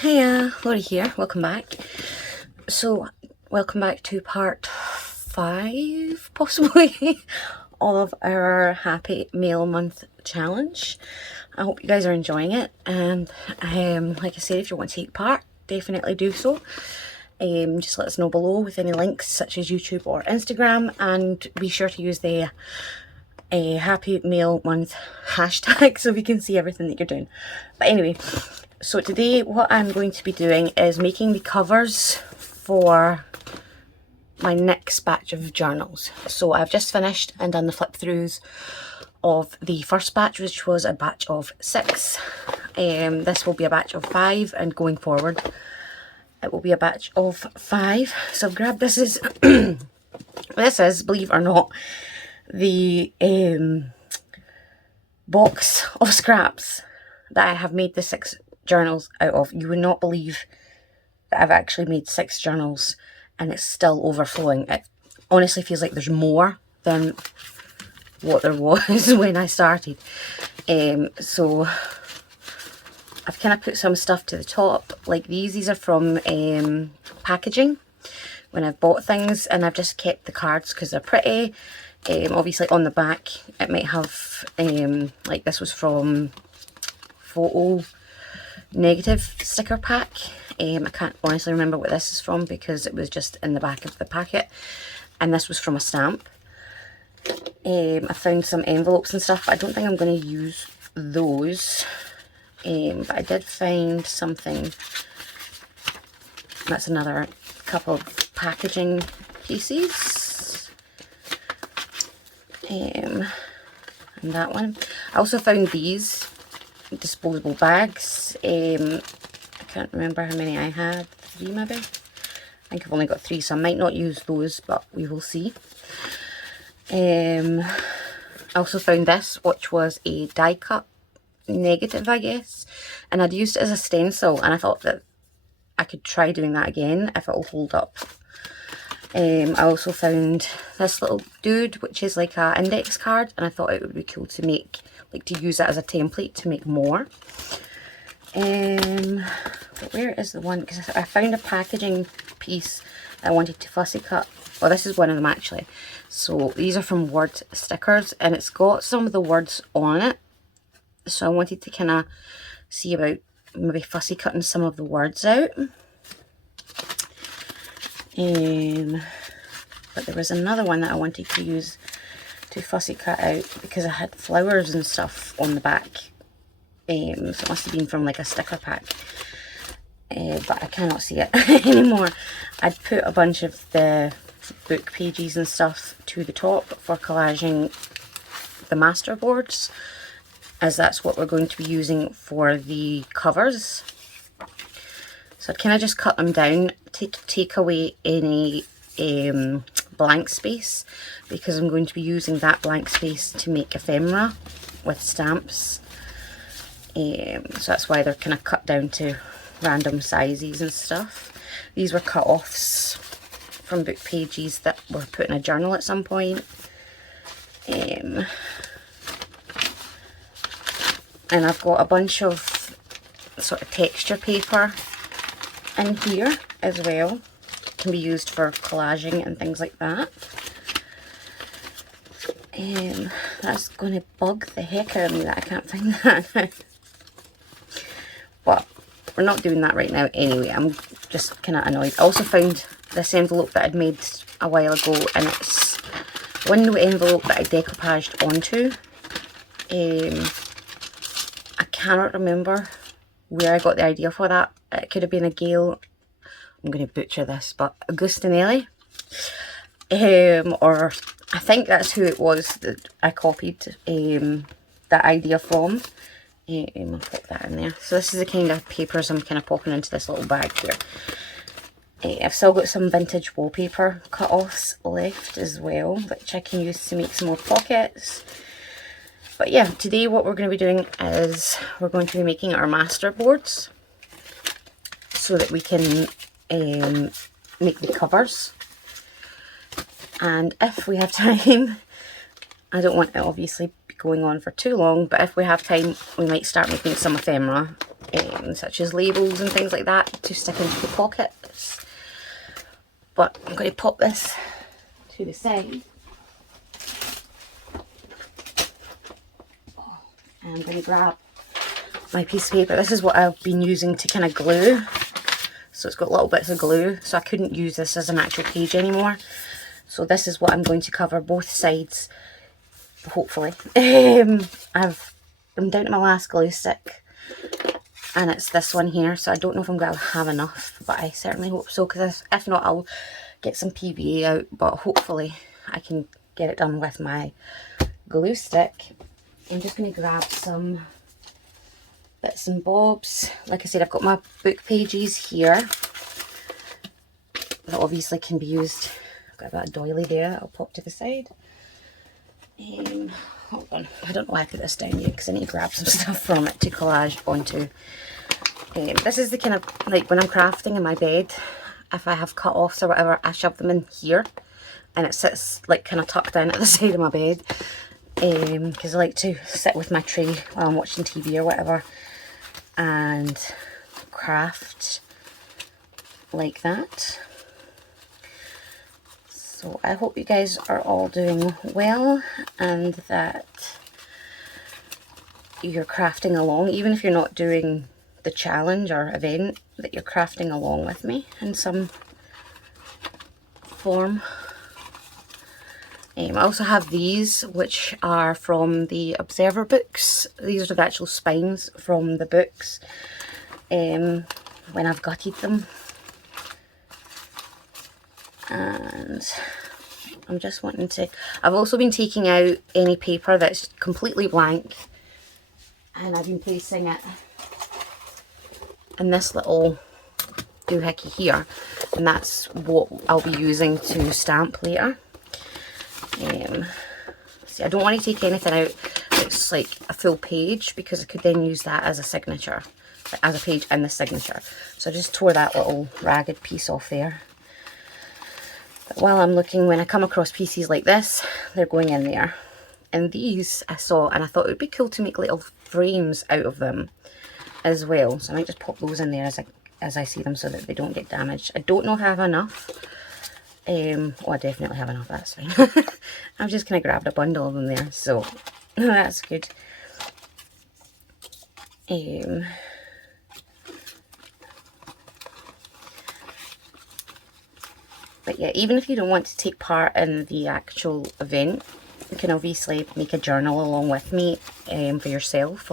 Hiya, Lorree here, welcome back. So, welcome back to part 5, possibly, of our Happy May-le Month Challenge. I hope you guys are enjoying it, and like I said, if you want to take part, definitely do so. Just let us know below with any links such as YouTube or Instagram, and be sure to use the Happy May-le Month hashtag so we can see everything that you're doing. But anyway, so today what I'm going to be doing is making the covers for my next batch of journals. So I've just finished and done the flip throughs of the first batch, which was a batch of 6. This will be a batch of 5, and going forward it will be a batch of 5. So I've grabbed this is this is, believe it or not, the box of scraps that I have made the 6 journals out of. You would not believe that I've actually made 6 journals and it's still overflowing. It honestly feels like there's more than what there was when I started. So I've kind of put some stuff to the top, like these. These are from packaging when I've bought things, and I've just kept the cards because they're pretty. Obviously on the back it might have, like this was from Photo Negative sticker pack. I can't honestly remember what this is from because it was just in the back of the packet, and this was from a stamp. I found some envelopes and stuff, but I don't think I'm going to use those. But I did find something. That's another couple of packaging pieces. And that one. I also found these disposable bags. I can't remember how many I had. 3 maybe? I think I've only got 3, so I might not use those, but we will see. I also found this, which was a die cut negative, I guess, and I'd used it as a stencil, and I thought that I could try doing that again if it'll hold up. I also found this little dude, which is like a index card, and I thought it would be cool to make, like, to use it as a template to make more. But where is the one? Because I found a packaging piece that I wanted to fussy cut. Oh, this is one of them actually. So these are from word stickers, and it's got some of the words on it. So I wanted to kind of see about maybe fussy cutting some of the words out. But there was another one that I wanted to use to fussy cut out because I had flowers and stuff on the back. So it must have been from like a sticker pack. But I cannot see it anymore. I'd put a bunch of the book pages and stuff to the top for collaging the master boards, as that's what we're going to be using for the covers. So I'd kind of just cut them down to take away any blank space, because I'm going to be using that blank space to make ephemera with stamps. So that's why they're kind of cut down to random sizes and stuff. These were cut-offs from book pages that were put in a journal at some point. And I've got a bunch of sort of texture paper in here as well. It can be used for collaging and things like that. That's going to bug the heck out of me that I can't find that. But we're not doing that right now anyway. I'm just kind of annoyed. I also found this envelope that I'd made a while ago, and it's window envelope that I decoupaged onto. I cannot remember where I got the idea for that. It could have been a Gale, I'm going to butcher this, but Agustinelli. Or I think that's who it was that I copied that idea from. I'll pop that in there. So this is the kind of papers I'm kind of popping into this little bag here. I've still got some vintage wallpaper cut-offs left as well, which I can use to make some more pockets. But yeah, today what we're going to be doing is we're going to be making our master boards so that we can make the covers. And if we have time, I don't want it obviously going on for too long, but if we have time we might start making some ephemera such as labels and things like that to stick into the pockets. But I'm going to pop this to the side. And I'm going to grab my piece of paper. This is what I've been using to kind of glue. So it's got little bits of glue, so I couldn't use this as an actual page anymore. So this is what I'm going to cover both sides, hopefully. I'm down to my last glue stick, and it's this one here, so I don't know if I'm going to have enough, but I certainly hope so, because if not, I'll get some PVA out, but hopefully I can get it done with my glue stick. I'm just going to grab some bits and bobs. Like I said, I've got my book pages here that obviously can be used. I've got a bit of doily there that I'll pop to the side. Hold on, I don't know why I put this down yet, because I need to grab some stuff from it to collage onto. This is the kind of, like when I'm crafting in my bed, if I have cut-offs or whatever, I shove them in here, and it sits like kind of tucked in at the side of my bed, because I like to sit with my tray while I'm watching TV or whatever and craft like that. So I hope you guys are all doing well and that you're crafting along, even if you're not doing the challenge or event, that you're crafting along with me in some form. I also have these, which are from the Observer books. These are the actual spines from the books when I've gutted them. And I'm just wanting to... I've also been taking out any paper that's completely blank, and I've been placing it in this little doohickey here, and that's what I'll be using to stamp later. See, I don't want to take anything out that's like a full page, because I could then use that as a signature, as a page in the signature. So I just tore that little ragged piece off there. But while I'm looking, when I come across pieces like this, they're going in there. And these I saw, and I thought it would be cool to make little frames out of them as well. So I might just pop those in there as I see them, so that they don't get damaged. I don't know if I have enough. Oh, I definitely have enough, that's fine. I've just kind of grabbed a bundle of them there, so that's good. But yeah, even if you don't want to take part in the actual event, you can obviously make a journal along with me for yourself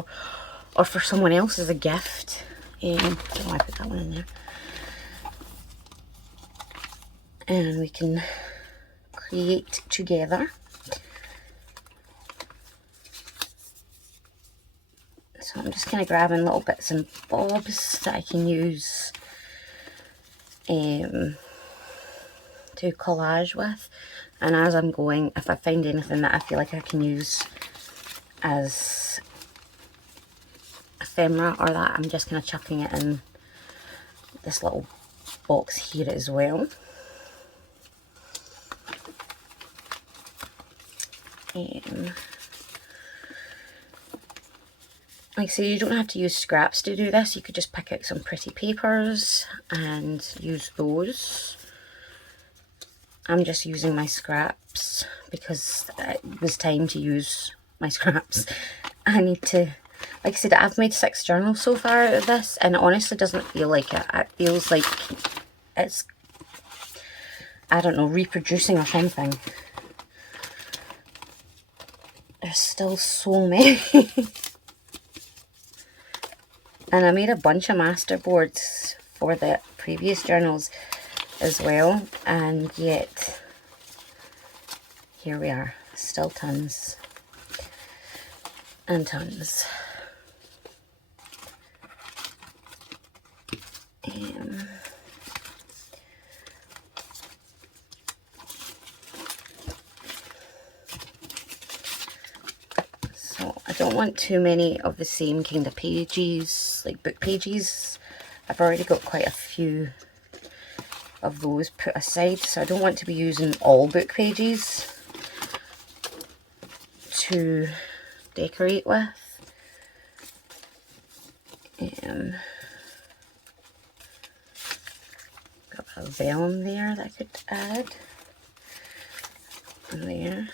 or for someone else as a gift. I don't know why I put that one in there. And we can create together. So I'm just kind of grabbing little bits and bobs that I can use to collage with, and as I'm going, if I find anything that I feel like I can use as ephemera or that, I'm just kind of chucking it in this little box here as well. Like I say, you don't have to use scraps to do this. You could just pick out some pretty papers and use those. I'm just using my scraps because it was time to use my scraps. I need to, like I said, I've made 6 journals so far out of this, and it honestly doesn't feel like it. It feels like it's, I don't know, reproducing or something. There's still so many. And I made a bunch of master boards for the previous journals as well, and yet here we are, still tons and tons. So I don't want too many of the same kind of pages, like book pages. I've already got quite a few of those put aside, so I don't want to be using all book pages to decorate with. Got a vellum there that I could add. And there.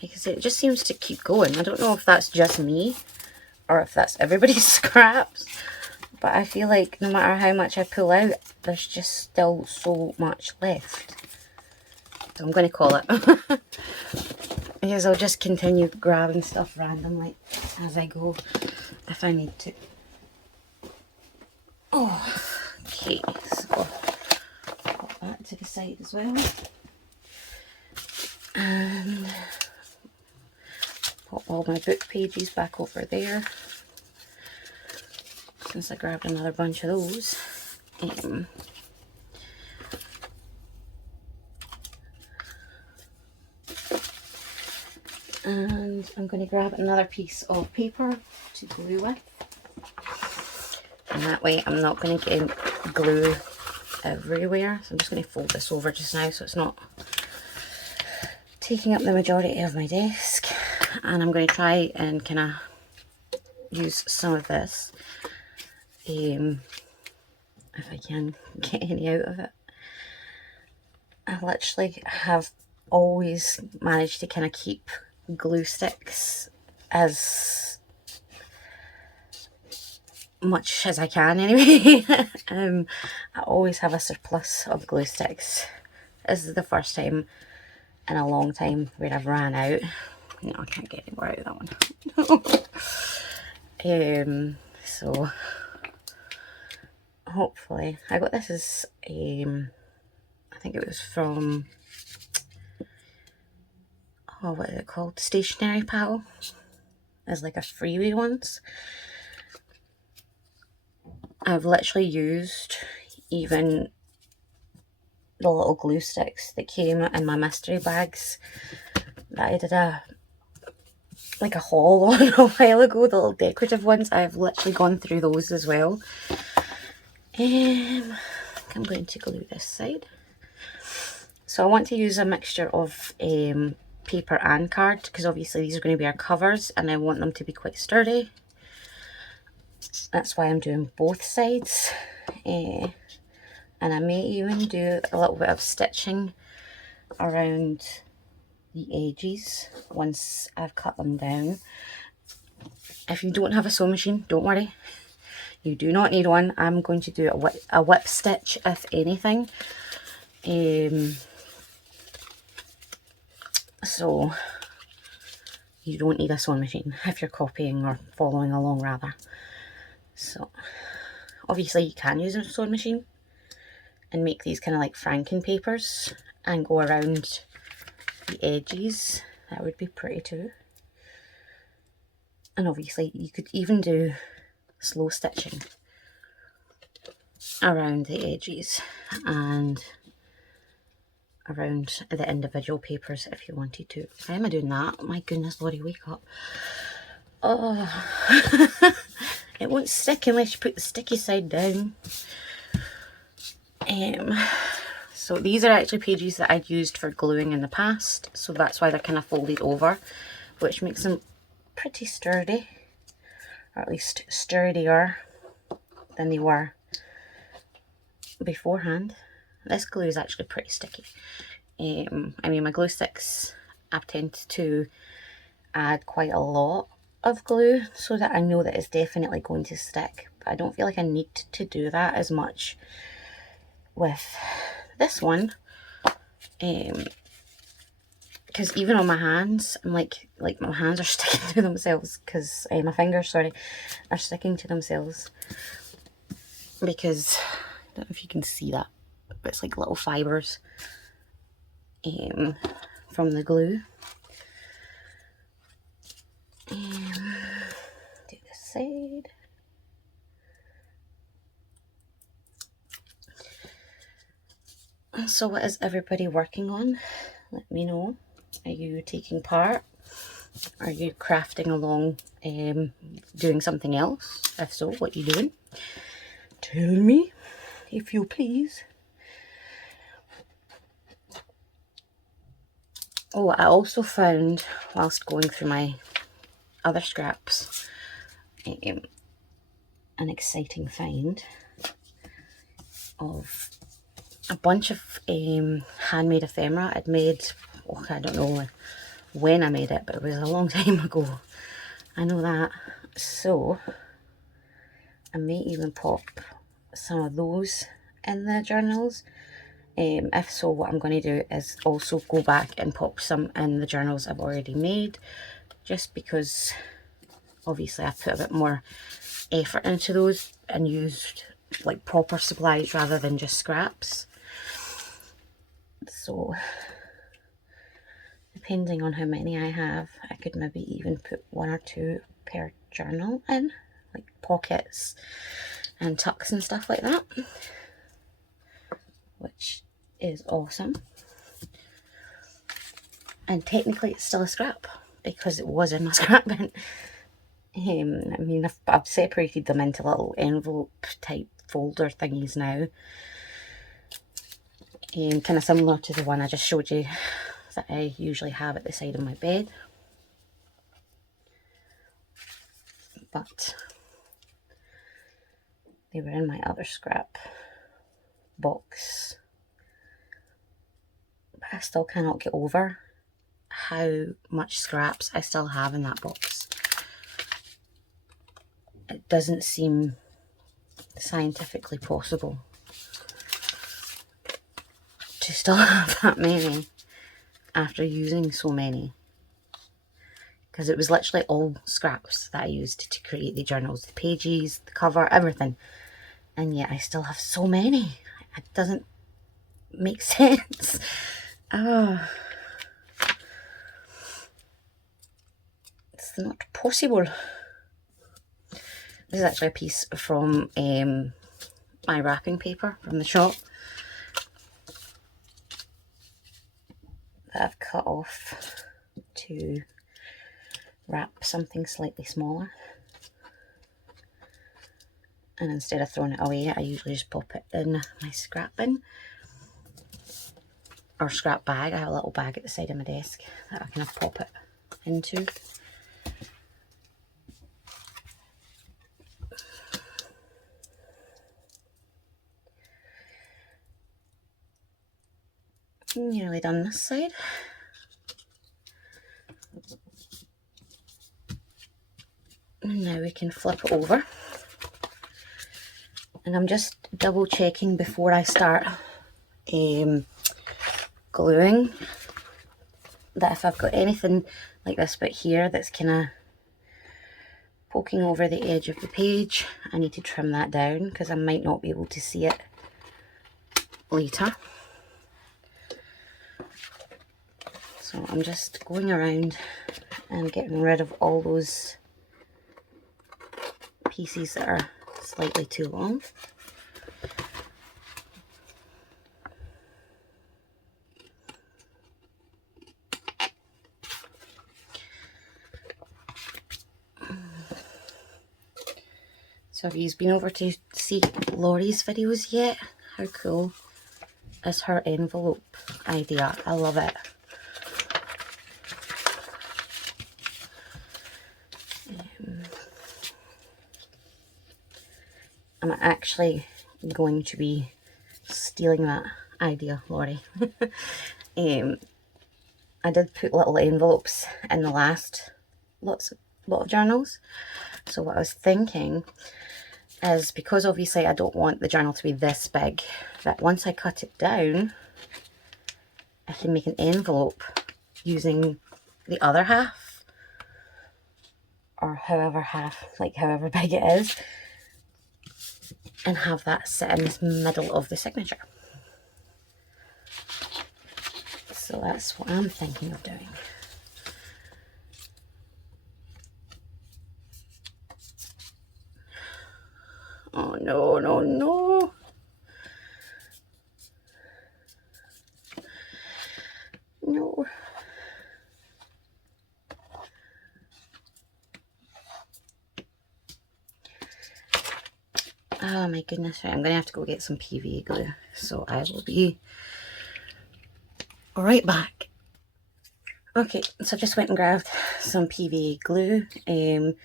Like I said, it just seems to keep going. I don't know if that's just me or if that's everybody's scraps, but I feel like no matter how much I pull out, there's just still so much left. So I'm going to call it. Because I'll just continue grabbing stuff randomly as I go if I need to. Oh, okay, so put that to the side as well. And put all my book pages back over there, since I grabbed another bunch of those. And I'm going to grab another piece of paper to glue with. And that way I'm not going to get glue everywhere. So I'm just going to fold this over just now so it's not taking up the majority of my desk. And I'm going to try and kind of use some of this, if I can get any out of it. I literally have always managed to kind of keep glue sticks as much as I can anyway. I always have a surplus of glue sticks. This is the first time in a long time where I've ran out. No, I can't get any more out of that one. So hopefully, I got this as I think it was from, oh, what is it called? Stationery Pal, as like a freebie once. I've literally used even the little glue sticks that came in my mystery bags that I did a haul on a while ago, the little decorative ones. I've literally gone through those as well. I'm going to glue this side. So I want to use a mixture of paper and card, because obviously these are going to be our covers and I want them to be quite sturdy. That's why I'm doing both sides. And I may even do a little bit of stitching around the edges once I've cut them down. If you don't have a sewing machine, don't worry. You do not need one. I'm going to do a whip stitch, if anything. So you don't need a sewing machine if you're copying or following along rather. So obviously you can use a sewing machine and make these kind of like Franken papers and go around the edges. That would be pretty too. And obviously you could even do slow stitching around the edges and around the individual papers if you wanted to. Why am I doing that? My goodness, Lorree, wake up. Oh, it won't stick unless you put the sticky side down. So these are actually pages that I'd used for gluing in the past, so that's why they're kind of folded over, which makes them pretty sturdy, or at least sturdier than they were beforehand. This glue is actually pretty sticky. I mean, my glue sticks, I tend to add quite a lot of glue so that I know that it's definitely going to stick, but I don't feel like I need to do that as much with this one, because even on my hands, I'm like my hands are sticking to themselves, because my fingers, sorry, are sticking to themselves, because I don't know if you can see that, but it's like little fibers from the glue. Do this side. So what is everybody working on? Let me know. Are you taking part? Are you crafting along, doing something else? If so, what you doing? Tell me, if you please. Oh, I also found, whilst going through my other scraps, an exciting find of a bunch of handmade ephemera I'd made. Oh, I don't know when I made it, but it was a long time ago. I know that. So I may even pop some of those in the journals. If so, what I'm going to do is also go back and pop some in the journals I've already made, just because obviously I put a bit more effort into those and used like proper supplies rather than just scraps. So depending on how many I have, I could maybe even put 1 or 2 per journal in, like pockets and tucks and stuff like that, which is awesome. And technically it's still a scrap because it was in my scrap bin. I mean, I've separated them into little envelope type folder thingies now, kind of similar to the one I just showed you that I usually have at the side of my bed. But they were in my other scrap box. But I still cannot get over how much scraps I still have in that box. It doesn't seem scientifically possible to still have that many after using so many. Because it was literally all scraps that I used to create the journals, the pages, the cover, everything. And yet I still have so many. It doesn't make sense. Oh, it's not possible. This is actually a piece from my wrapping paper from the shop that I've cut off to wrap something slightly smaller. And instead of throwing it away, I usually just pop it in my scrap bin or scrap bag. I have a little bag at the side of my desk that I kind of pop it into. Nearly done this side. And now we can flip it over. And I'm just double checking before I start gluing that if I've got anything like this bit here that's kind of poking over the edge of the page, I need to trim that down because I might not be able to see it later. So I'm just going around and getting rid of all those pieces that are slightly too long. So have you been over to see Lorree's videos yet? How cool is her envelope idea? I love it. I'm actually going to be stealing that idea, Lorree. I did put little envelopes in the last lot of journals. So what I was thinking is, because obviously I don't want the journal to be this big, that once I cut it down, I can make an envelope using the other half, or however big it is, and have that sit in this middle of the signature. So that's what I'm thinking of doing. Oh no, no, no. No. my goodness, right, I'm going to have to go get some PVA glue. So I will be right back. Okay, so I just went and grabbed some PVA glue. I'm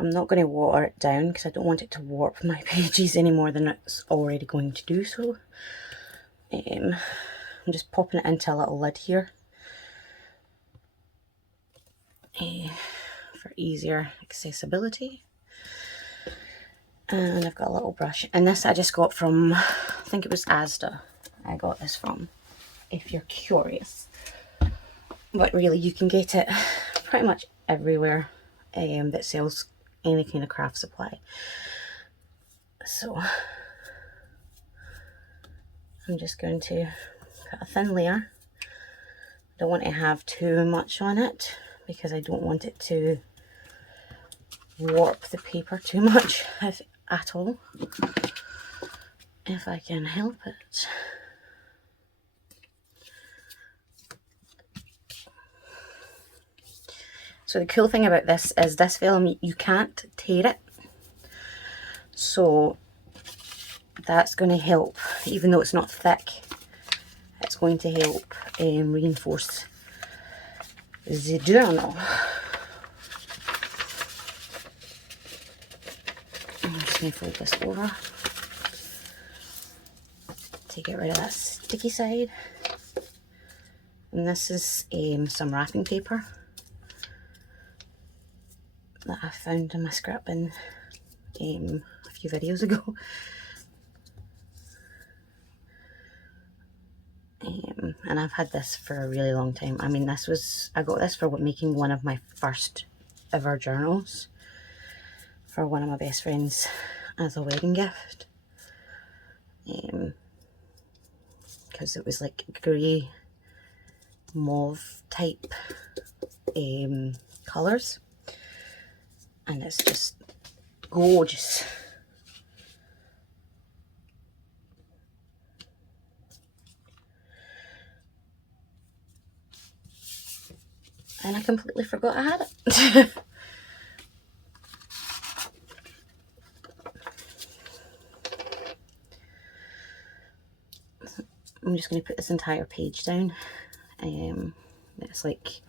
not going to water it down because I don't want it to warp my pages any more than it's already going to do so. I'm just popping it into a little lid here for easier accessibility. And I've got a little brush, and this I just got from, I think it was Asda I got this from, if you're curious. But really you can get it pretty much everywhere that sells any kind of craft supply. So I'm just going to put a thin layer. Don't want to have too much on it because I don't want it to warp the paper too much at all, if I can help it. So the cool thing about this is this vellum, you can't tear it, so that's going to help. Even though it's not thick, it's going to help reinforce the journal. I'm just going to fold this over to get rid of that sticky side. And this is some wrapping paper that I found in my scrap bin a few videos ago. And I've had this for a really long time. I mean, I got this for making one of my first ever journals for one of my best friends as a wedding gift. Because it was like grey mauve type colours, and it's just gorgeous. And I completely forgot I had it. I'm just going to put this entire page down. It's like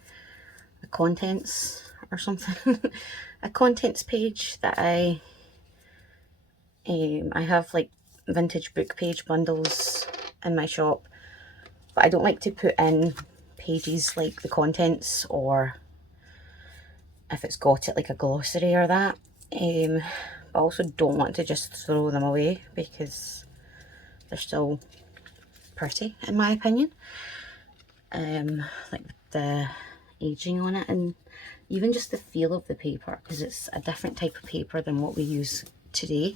the contents or something. A contents page that I have like vintage book page bundles in my shop, but I don't like to put in pages like the contents, or if it's got it like a glossary or that. I also don't want to just throw them away because they're still pretty in my opinion. Like the aging on it, and even just the feel of the paper, because it's a different type of paper than what we use today.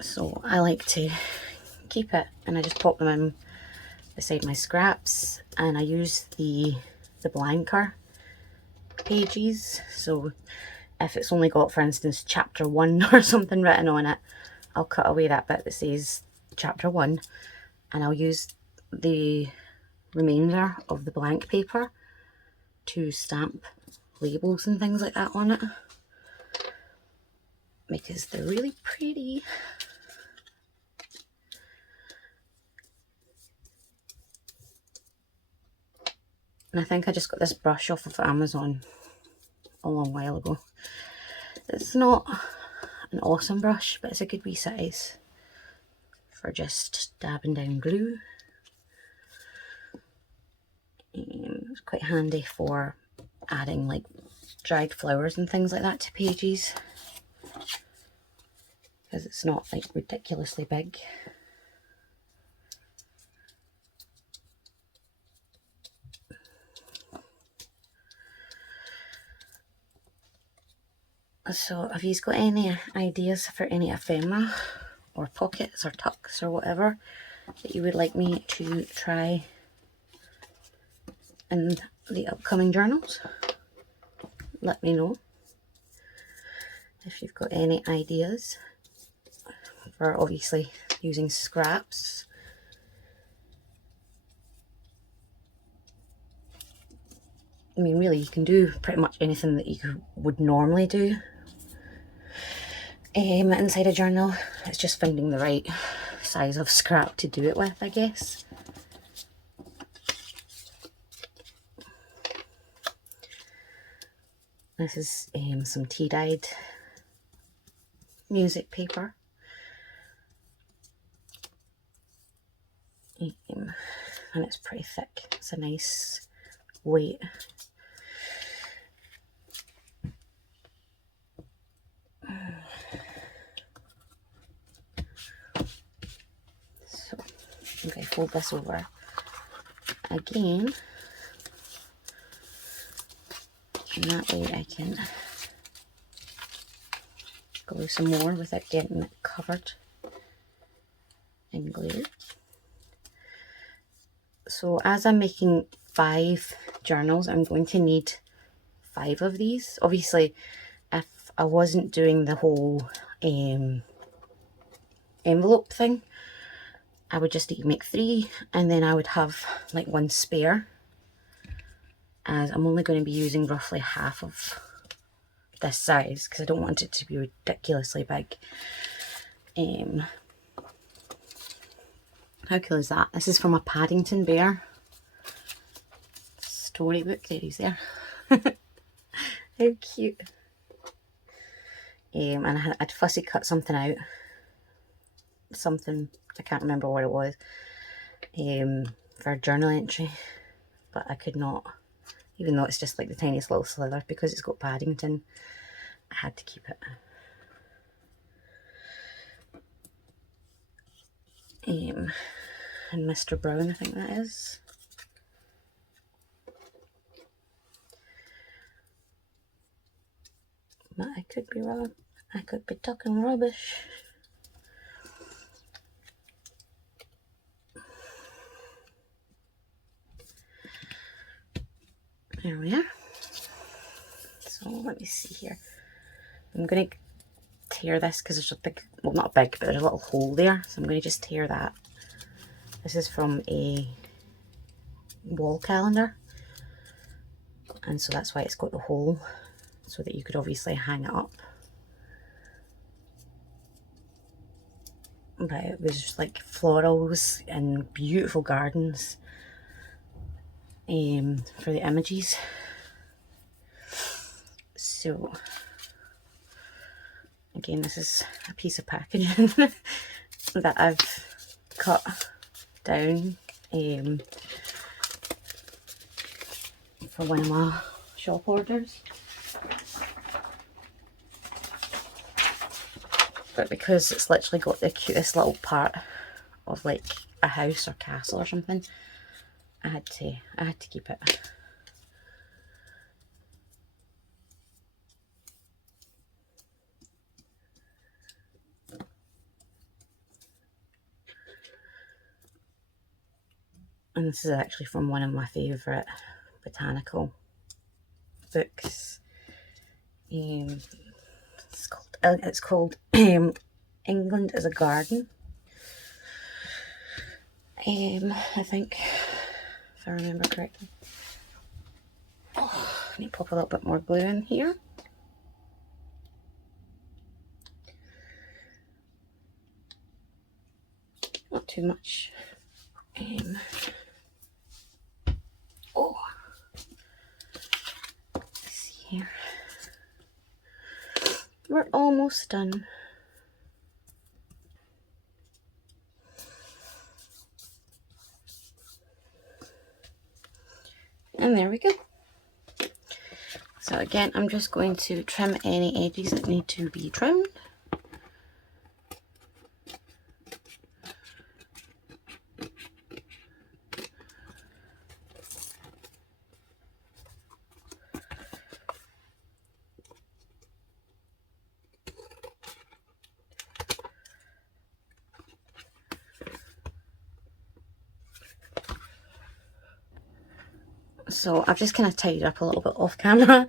So I like to keep it, and I just pop them in beside my scraps, and I use the blanker pages. So if it's only got, for instance, chapter 1 or something written on it, I'll cut away that bit that says chapter 1, and I'll use the remainder of the blank paper to stamp labels and things like that on it, because they're really pretty. And I think I just got this brush off of Amazon a long while ago. It's not an awesome brush, but it's a good wee size for just dabbing down glue. It's quite handy for adding like dried flowers and things like that to pages, because it's not like ridiculously big. So have you got any ideas for any ephemera or pockets or tucks or whatever that you would like me to try in the upcoming journals? Let me know if you've got any ideas for obviously using scraps. I mean, really, you can do pretty much anything that you would normally do inside a journal. It's just finding the right size of scrap to do it with, I guess. This is some tea-dyed music paper. And it's pretty thick. It's a nice weight. So I'm going to fold this over again, and that way I can glue some more without getting it covered in glue. So as I'm making 5 journals, I'm going to need 5 of these. Obviously, if I wasn't doing the whole envelope thing, I would just need to make 3, and then I would have like 1 spare, as I'm only going to be using roughly half of this size because I don't want it to be ridiculously big. How cool is that? This is from a Paddington Bear storybook. There he's there. How cute. And I'd fussy cut something out. Something, I can't remember what it was, for a journal entry. But I could not, even though it's just like the tiniest little slither, because it's got Paddington, I had to keep it. And Mr. Brown, I think that is. But I could be wrong. I could be talking rubbish. There we are. So let me see here. I'm going to tear this because there's a big, well, not big, but there's a little hole there. So I'm going to just tear that. This is from a wall calendar, and so that's why it's got the hole, so that you could obviously hang it up. But it was just like florals and beautiful gardens for the images. So again, this is a piece of packaging that I've cut down for one of my shop orders. But because it's literally got the cutest little part of like a house or castle or something, I had to keep it. And this is actually from one of my favourite botanical books. It's called England is a Garden. I think, if I remember correctly. Oh, I need to pop a little bit more glue in here. Not too much. Oh, let's see here. We're almost done. And there we go. So again, I'm just going to trim any edges that need to be trimmed. So I've just kind of tidied up a little bit off camera,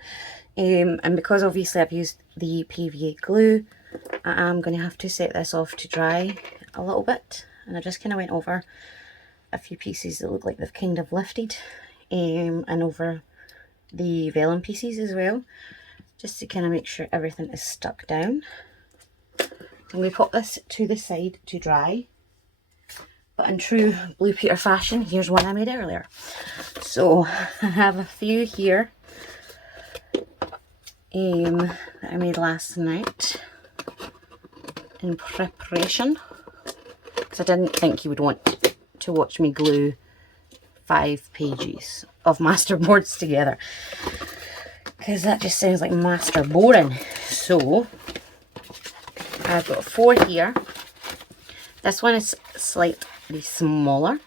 and because obviously I've used the PVA glue, I am going to have to set this off to dry a little bit. And I just kind of went over a few pieces that look like they've kind of lifted, and over the vellum pieces as well, just to kind of make sure everything is stuck down. I'm going to put this to the side to dry. But in true Blue Peter fashion, here's one I made earlier. So I have a few here that I made last night in preparation, because I didn't think you would want to watch me glue 5 pages of masterboards together, because that just sounds like master boring. So I've got 4 here. This one is slightly smaller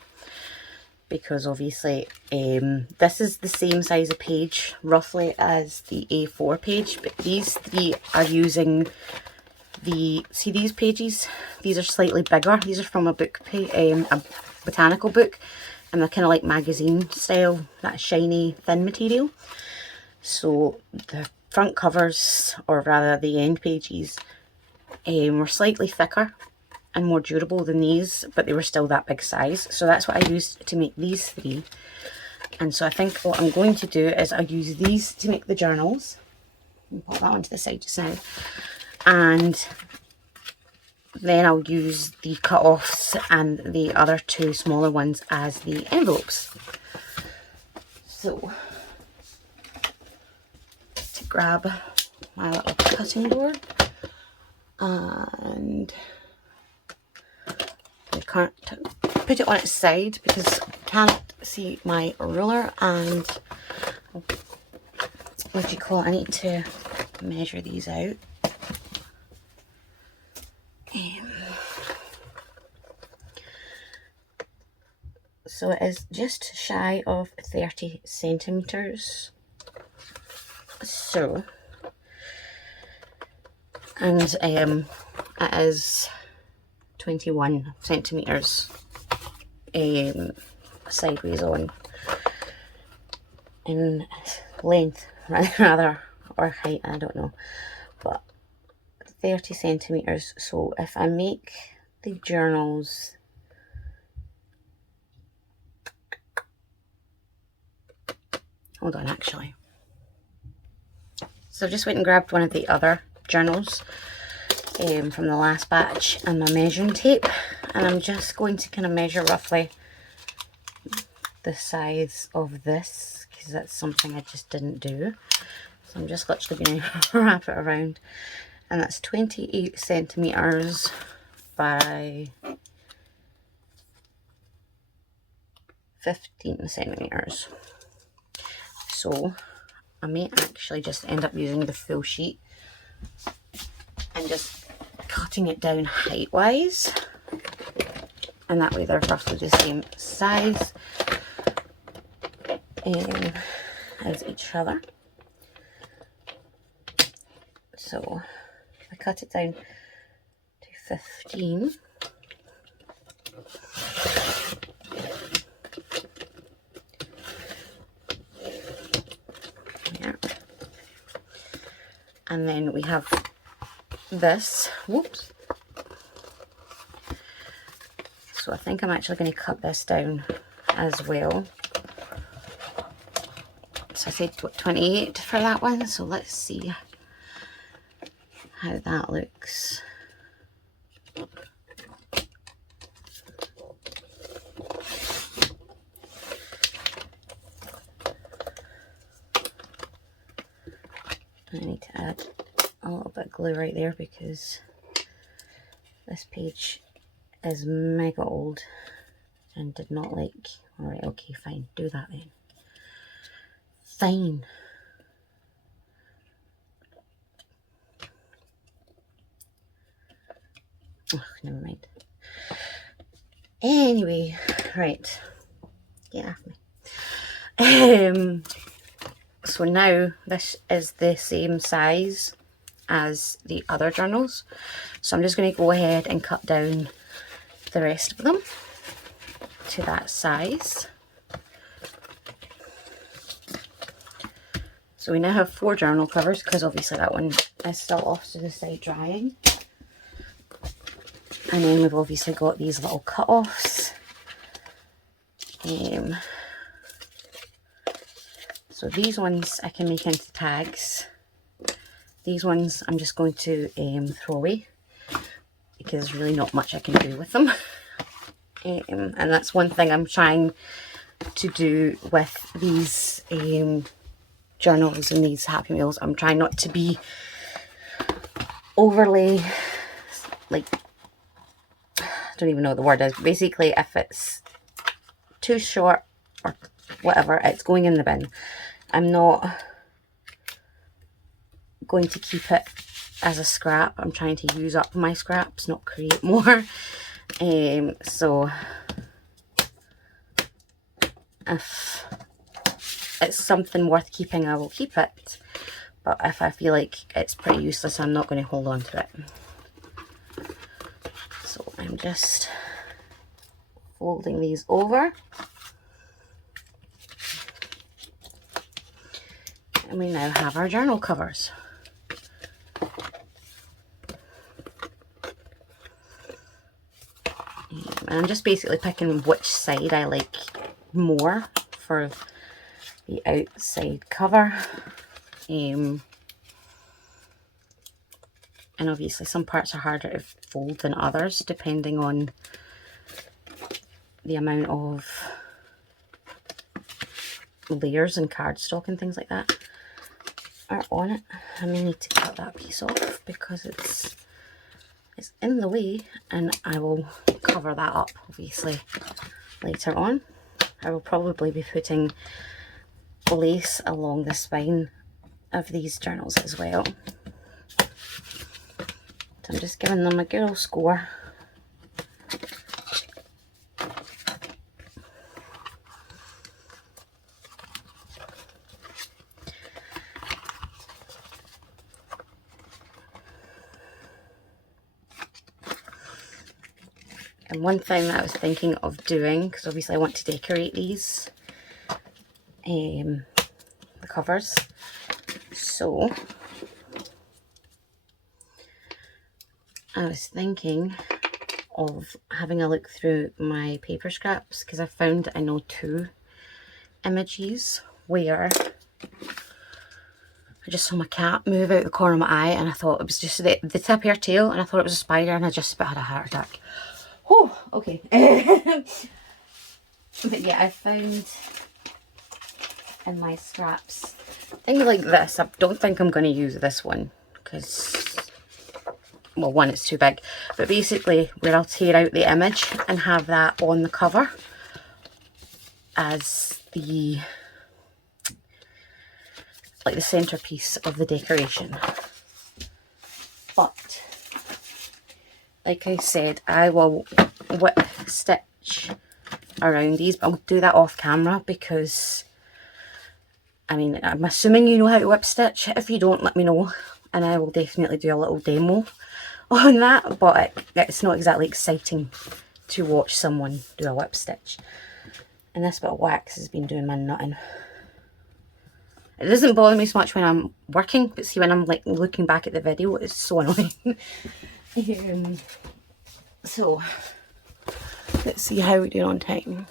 because obviously this is the same size of page roughly as the A4 page, but these 3 are using see these pages, these are slightly bigger. These are from a book a botanical book, and they're kind of like magazine style, that shiny thin material. So the front covers, or rather the end pages, were slightly thicker and more durable than these, but they were still that big size. So that's what I used to make these 3. And so I think what I'm going to do is I'll use these to make the journals. I'll put that one to the side just now. And then I'll use the cut-offs and the other 2 smaller ones as the envelopes. So, to grab my little cutting board, and I can't put it on its side because I can't see my ruler, and what do you call it, I need to measure these out. So it is just shy of 30 centimetres. So, and it is 21 centimetres sideways on in length rather, or height, I don't know, but 30 centimetres. So if I make the journals hold on, actually. So I've just went and grabbed one of the other journals from the last batch and my measuring tape, and I'm just going to kind of measure roughly the size of this, because that's something I just didn't do. So I'm just literally going to wrap it around, and that's 28 centimetres by 15 centimetres. So I may actually just end up using the full sheet and just cutting it down height wise, and that way they're roughly the same size as each other. So I cut it down to 15. And then we have this, whoops. So I think I'm actually going to cut this down as well. So I said 28 for that one, so let's see how that looks. I need to add a little bit of glue right there because this page is mega old and did not like. Alright, okay, fine, do that then. Fine. Oh, never mind. Anyway, right. Get off me. So now this is the same size as the other journals. So I'm just going to go ahead and cut down the rest of them to that size. So we now have 4 journal covers because obviously that one is still off to the side drying. And then we've obviously got these little cut-offs. So these ones I can make into tags. These ones I'm just going to throw away. because there's really not much I can do with them. And that's one thing I'm trying to do with these journals and these Happy Meals. I'm trying not to be overly, like, I don't even know what the word is. Basically, if it's too short or whatever, it's going in the bin. I'm not going to keep it as a scrap. I'm trying to use up my scraps, not create more. So if it's something worth keeping, I will keep it. But if I feel like it's pretty useless, I'm not going to hold on to it. So I'm just folding these over. And we now have our journal covers. And I'm just basically picking which side I like more for the outside cover. And obviously some parts are harder to fold than others, depending on the amount of layers and cardstock and things like that are on it. I may need to cut that piece off because it's in the way, and I will cover that up obviously later on. I will probably be putting lace along the spine of these journals as well. So I'm just giving them a good old score. And one thing that I was thinking of doing, because obviously I want to decorate these, the covers, so I was thinking of having a look through my paper scraps, because I found, I know, 2 images where I just saw my cat move out the corner of my eye, and I thought it was just the tip of her tail, and I thought it was a spider, and I just about had a heart attack. Oh, okay. But yeah, I found in my scraps things like this. I don't think I'm going to use this one because, well, one, it's too big. But basically, where I'll tear out the image and have that on the cover as the, like, the centerpiece of the decoration. But like I said, I will whip stitch around these, but I'll do that off camera because, I mean, I'm assuming you know how to whip stitch. If you don't, let me know, and I will definitely do a little demo on that. But it's not exactly exciting to watch someone do a whip stitch. And this bit of wax has been doing my nutting. It doesn't bother me so much when I'm working, but see, when I'm like looking back at the video, it's so annoying. So let's see how we do on time.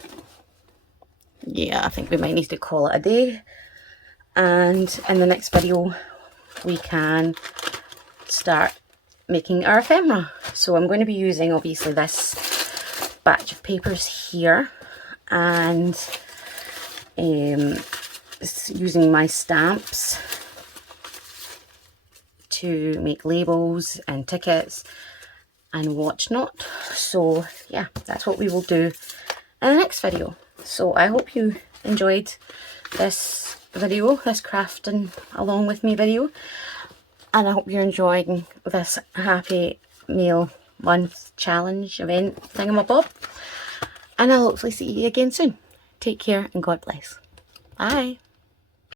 Yeah, I think we might need to call it a day, and in the next video we can start making our ephemera. So I'm going to be using obviously this batch of papers here, and using my stamps to make labels and tickets and whatnot. So yeah, that's what we will do in the next video. So I hope you enjoyed this video, this crafting along with me video, and I hope you're enjoying this Happy May-le Month Challenge event thingamabob, and I'll hopefully see you again soon. Take care and God bless. Bye.